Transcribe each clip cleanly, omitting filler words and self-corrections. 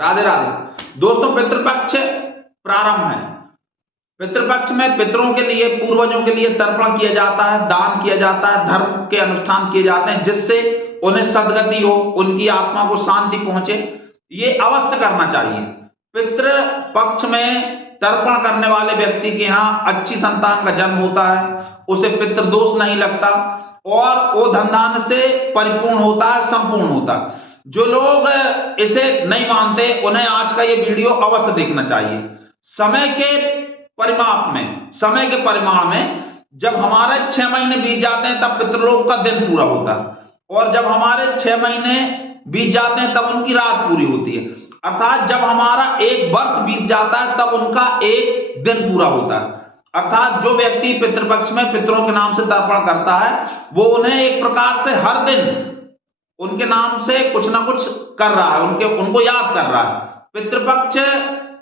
राधे राधे दोस्तों, पितृपक्ष प्रारंभ है। पितृपक्ष में पितरों के लिए, पूर्वजों के लिए तर्पण किया जाता है, दान किया जाता है, धर्म के अनुष्ठान किए जाते हैं, जिससे उन्हें सद्गति हो, उनकी आत्मा को शांति पहुंचे। ये अवश्य करना चाहिए। पितृपक्ष में तर्पण करने वाले व्यक्ति के यहाँ अच्छी संतान का जन्म होता है, उसे पितृदोष नहीं लगता और वो धन धान्य से परिपूर्ण होता है, संपूर्ण होता है। जो लोग इसे नहीं मानते उन्हें आज का ये वीडियो अवश्य देखना चाहिए। समय के परिमाण में जब हमारे 6 महीने बीत जाते हैं तब पितृलोक का दिन पूरा होता है, और जब हमारे 6 महीने बीत जाते हैं तब उनकी रात पूरी होती है। अर्थात जब हमारा 1 वर्ष बीत जाता है तब उनका 1 दिन पूरा होता है। अर्थात जो व्यक्ति पितृपक्ष में पितरों के नाम से तर्पण करता है वो उन्हें एक प्रकार से हर दिन उनके नाम से कुछ ना कुछ कर रहा है, उनको याद कर रहा है। पितृपक्ष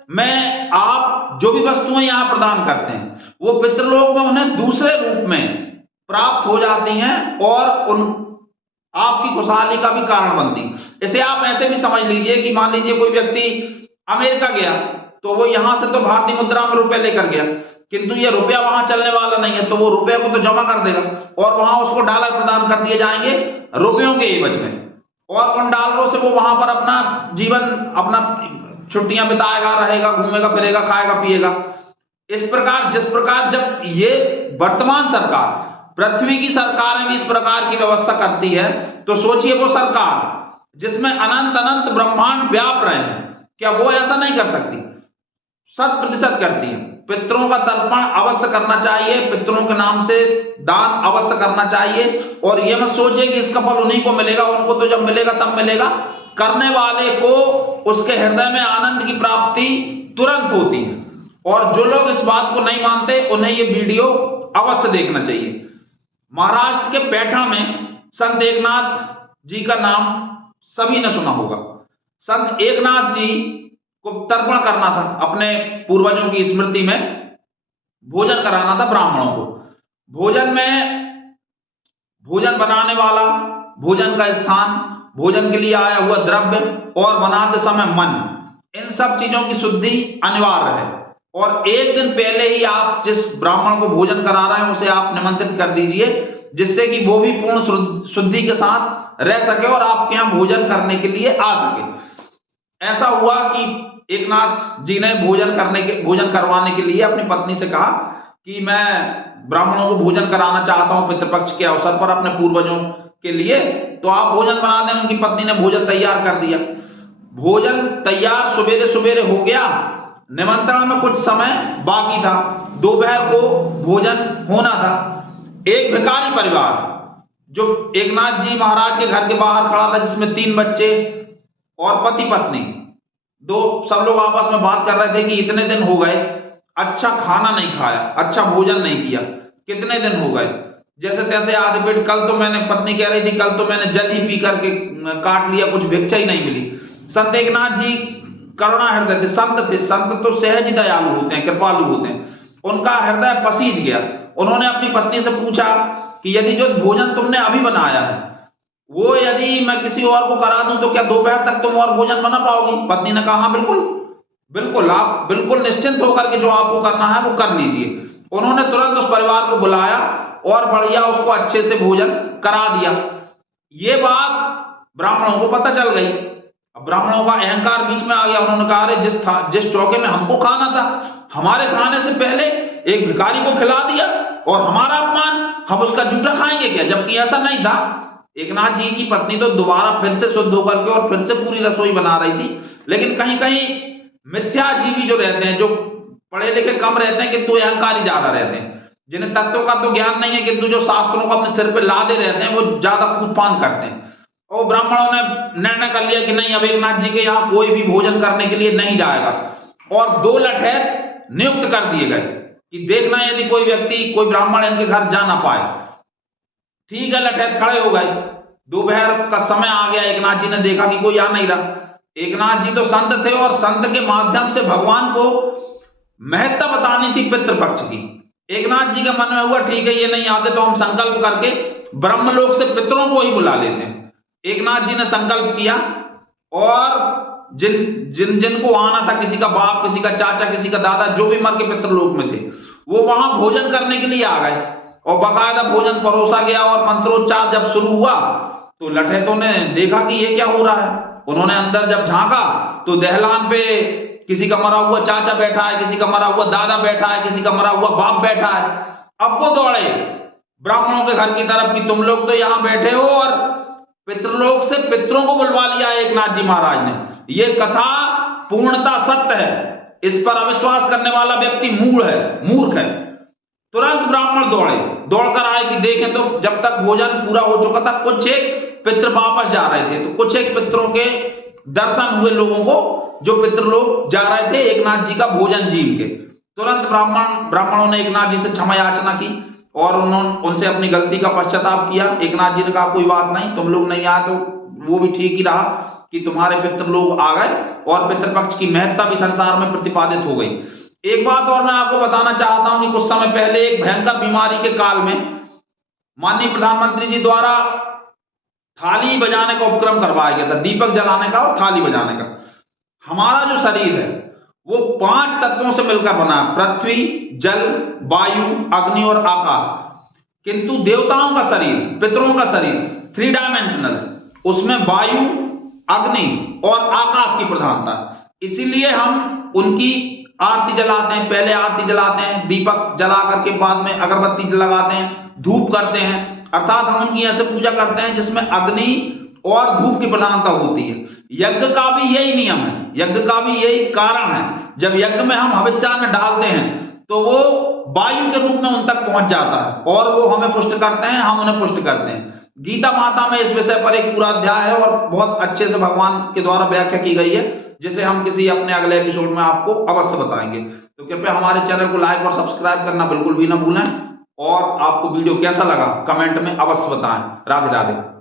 में आप जो भी वस्तुएं यहां प्रदान करते हैं वो पितृलोक में उन्हें दूसरे रूप में प्राप्त हो जाती हैं और आपकी खुशहाली का भी कारण बनती है। इसे आप ऐसे भी समझ लीजिए कि मान लीजिए कोई व्यक्ति अमेरिका गया तो वो यहां से तो भारतीय मुद्रा में रुपए लेकर गया, किंतु ये रुपया वहां चलने वाला नहीं है, तो वो रुपये को तो जमा कर देगा और वहां उसको डॉलर प्रदान कर दिए जाएंगे रुपयों के एवज में, और उन डॉलरों से वो वहां पर अपना जीवन, अपना छुट्टियां बिताएगा, रहेगा, घूमेगा फिरेगा, खाएगा पिएगा। इस प्रकार जिस प्रकार जब ये वर्तमान सरकार, पृथ्वी की सरकारें भी इस प्रकार की व्यवस्था करती है, तो सोचिए वो सरकार जिसमें अनंत अनंत ब्रह्मांड व्याप रहे हैं, क्या वो ऐसा नहीं कर सकती? 100% करती है। पितरों का तर्पण अवश्य करना चाहिए, पितरों के नाम से दान अवश्य करना चाहिए, और ये मत सोचिए कि इसका फल उन्हीं को मिलेगा, उनको तो जब मिलेगा तब मिलेगा। करने वाले को उसके हृदय में आनंद की प्राप्ति तुरंत होती है। और जो लोग इस बात को नहीं मानते उन्हें ये वीडियो अवश्य देखना चाहिए। महाराष्ट्र के पैठण में संत एकनाथ जी का नाम सभी ने सुना होगा। संत एकनाथ जी को तर्पण करना था, अपने पूर्वजों की स्मृति में भोजन कराना था ब्राह्मणों को। भोजन में भोजन बनाने वाला, भोजन का स्थान, भोजन के लिए आया हुआ द्रव्य और बनाते समय मन, इन सब चीजों की शुद्धि अनिवार्य है। और एक दिन पहले ही आप जिस ब्राह्मण को भोजन करा रहे हैं उसे आप निमंत्रित कर दीजिए, जिससे कि वो भी पूर्ण शुद्धि के साथ रह सके और आपके यहां भोजन करने के लिए आ सके। ऐसा हुआ कि एकनाथ जी ने भोजन करवाने के लिए अपनी पत्नी से कहा कि मैं ब्राह्मणों को भोजन कराना चाहता हूं पितृपक्ष के अवसर पर अपने पूर्वजों के लिए, तो आप भोजन बना दें। उनकी पत्नी ने भोजन तैयार कर दिया। भोजन तैयार सवेरे सवेरे हो गया, निमंत्रण में कुछ समय बाकी था, दोपहर को भोजन होना था। एक भिखारी परिवार जो एकनाथ जी महाराज के घर के बाहर खड़ा था, जिसमें 3 बच्चे और पति पत्नी, सब लोग आपस में बात कर रहे थे कि इतने दिन हो गए, अच्छा खाना नहीं खाया, अच्छा भोजन नहीं किया, कितने दिन हो गए। जैसे तैसे आधे पेट, कल तो मैंने, पत्नी कह रही थी, कल तो मैंने जल ही पी करके काट लिया, कुछ भिक्षा ही नहीं मिली। संत एकनाथ जी करुणा हृदय थे, संत थे। संत तो सहज ही दयालु होते हैं, कृपालु होते हैं। उनका हृदय पसीज गया। उन्होंने अपनी पत्नी से पूछा कि यदि जो भोजन तुमने अभी बनाया है वो यदि मैं किसी और को करा दूं तो क्या दोपहर तक तुम और भोजन बना पाओगी? पत्नी ने कहा हाँ बिल्कुल बिल्कुल, आप बिल्कुल निश्चिंत होकर के जो आपको करना है वो कर लीजिए। उन्होंने तुरंत उस परिवार को बुलाया और बढ़िया उसको अच्छे से भोजन करा दिया। ये बात ब्राह्मणों को पता चल गई। अब ब्राह्मणों का अहंकार बीच में आ गया। उन्होंने कहा अरे जिस चौके में हमको खाना था, हमारे खाने से पहले एक भिखारी को खिला दिया और हमारा अपमान, हम उसका जूठा खाएंगे क्या? जबकि ऐसा नहीं था। एकनाथ जी की पत्नी तो दोबारा फिर से शुद्ध होकर के और फिर से पूरी रसोई बना रही थी। लेकिन कहीं कहीं मिथ्याजीवी जो रहते हैं, जो पढ़े लिखे कम रहते हैं किंतु अहंकारी ज्यादा रहते हैं, जिन्हें तत्वों का तो ज्ञान नहीं है किंतु जो शास्त्रों को अपने सिर पे लादे रहते हैं, वो ज्यादा कूदफान करते हैं। और ब्राह्मणों ने निर्णय कर लिया कि नहीं, अब एकनाथ जी के यहाँ कोई भी भोजन करने के लिए नहीं जाएगा, और 2 लठैत नियुक्त कर दिए गए कि देखना यदि कोई व्यक्ति, कोई ब्राह्मण इनके घर जा ना पाए। ठीक है, लठैत खड़े हो गए। दोपहर का समय आ गया, एकनाथ जी ने देखा कि कोई आ नहीं रहा। एकनाथ जी तो संत थे और संत के माध्यम से भगवान को महत्ता बतानी थी पितृपक्ष की। एकनाथ जी का मन में हुआ ठीक है, ये नहीं आते तो हम संकल्प करके ब्रह्मलोक से पितरों को ही बुला लेते हैं। एकनाथ जी ने संकल्प किया और जिन जिन जिनको आना था, किसी का बाप, किसी का चाचा, किसी का दादा, जो भी मर के पितृलोक में थे, वो वहां भोजन करने के लिए आ गए और बाकायदा भोजन परोसा गया। और मंत्रोच्चार जब शुरू हुआ तो लठैतों ने देखा कि ये क्या हो रहा है। उन्होंने अंदर जब झांका तो दहलान पे किसी का मरा हुआ चाचा बैठा है, किसी का मरा हुआ दादा बैठा है, किसी का मरा हुआ बाप बैठा है। अब वो दौड़े ब्राह्मणों के घर की तरफ कि तुम लोग तो यहां बैठे हो और पितृलोक से पितरों को बुलवा लिया एकनाथ जी महाराज ने। ये कथा पूर्णता सत्य है, इस पर अविश्वास करने वाला व्यक्ति मूर्ख है। तुरंत ब्राह्मण दौड़कर आए कि देखें तो जब तक भोजन पूरा हो चुका था, कुछ एक पितृ वापस जा रहे थे, तो कुछ एक पितरों के दर्शन हुए लोगों को जो पितृलोक जा रहे थे एकनाथ जी का भोजन जीव के। तुरंत ब्राह्मणों ने एकनाथ जी से क्षमा याचना की और उन्होंने उनसे अपनी गलती का पश्चाताप किया। एकनाथ जी ने कहा कोई बात नहीं, तुम लोग नहीं आए तो वो भी ठीक ही रहा कि तुम्हारे पितृलोक आ गए और पितृपक्ष की महत्ता भी संसार में प्रतिपादित हो गई। एक बात और मैं आपको बताना चाहता हूं कि कुछ समय पहले एक भयंकर बीमारी के काल में माननीय प्रधानमंत्री जी द्वारा थाली बजाने का उपक्रम करवाया गया था, दीपक जलाने का और थाली बजाने का। हमारा जो शरीर है वो 5 तत्वों से मिलकर बना है, पृथ्वी, जल, वायु, अग्नि और आकाश। किंतु देवताओं का शरीर, पितरों का शरीर 3 डायमेंशनल, उसमें वायु, अग्नि और आकाश की प्रधानता। इसीलिए हम उनकी आरती जलाते हैं, पहले आरती जलाते हैं, दीपक जला करके बाद में अगरबत्ती लगाते हैं, धूप करते हैं, अर्थात हम उनकी ऐसे पूजा करते हैं जिसमें अग्नि और धूप की प्रधानता होती है। यज्ञ का भी यही नियम है, यज्ञ का भी यही कारण है। जब यज्ञ में हम हविष्यान्न डालते हैं तो वो वायु के रूप में उन तक पहुंच जाता है और वो हमें पुष्ट करते हैं, हम उन्हें पुष्ट करते हैं। गीता माता में इस विषय पर एक पूरा अध्याय है और बहुत अच्छे से भगवान के द्वारा व्याख्या की गई है, जिसे हम किसी अपने अगले एपिसोड में आपको अवश्य बताएंगे। तो कृपया हमारे चैनल को लाइक और सब्सक्राइब करना बिल्कुल भी ना भूलें और आपको वीडियो कैसा लगा कमेंट में अवश्य बताएं। राधे राधे।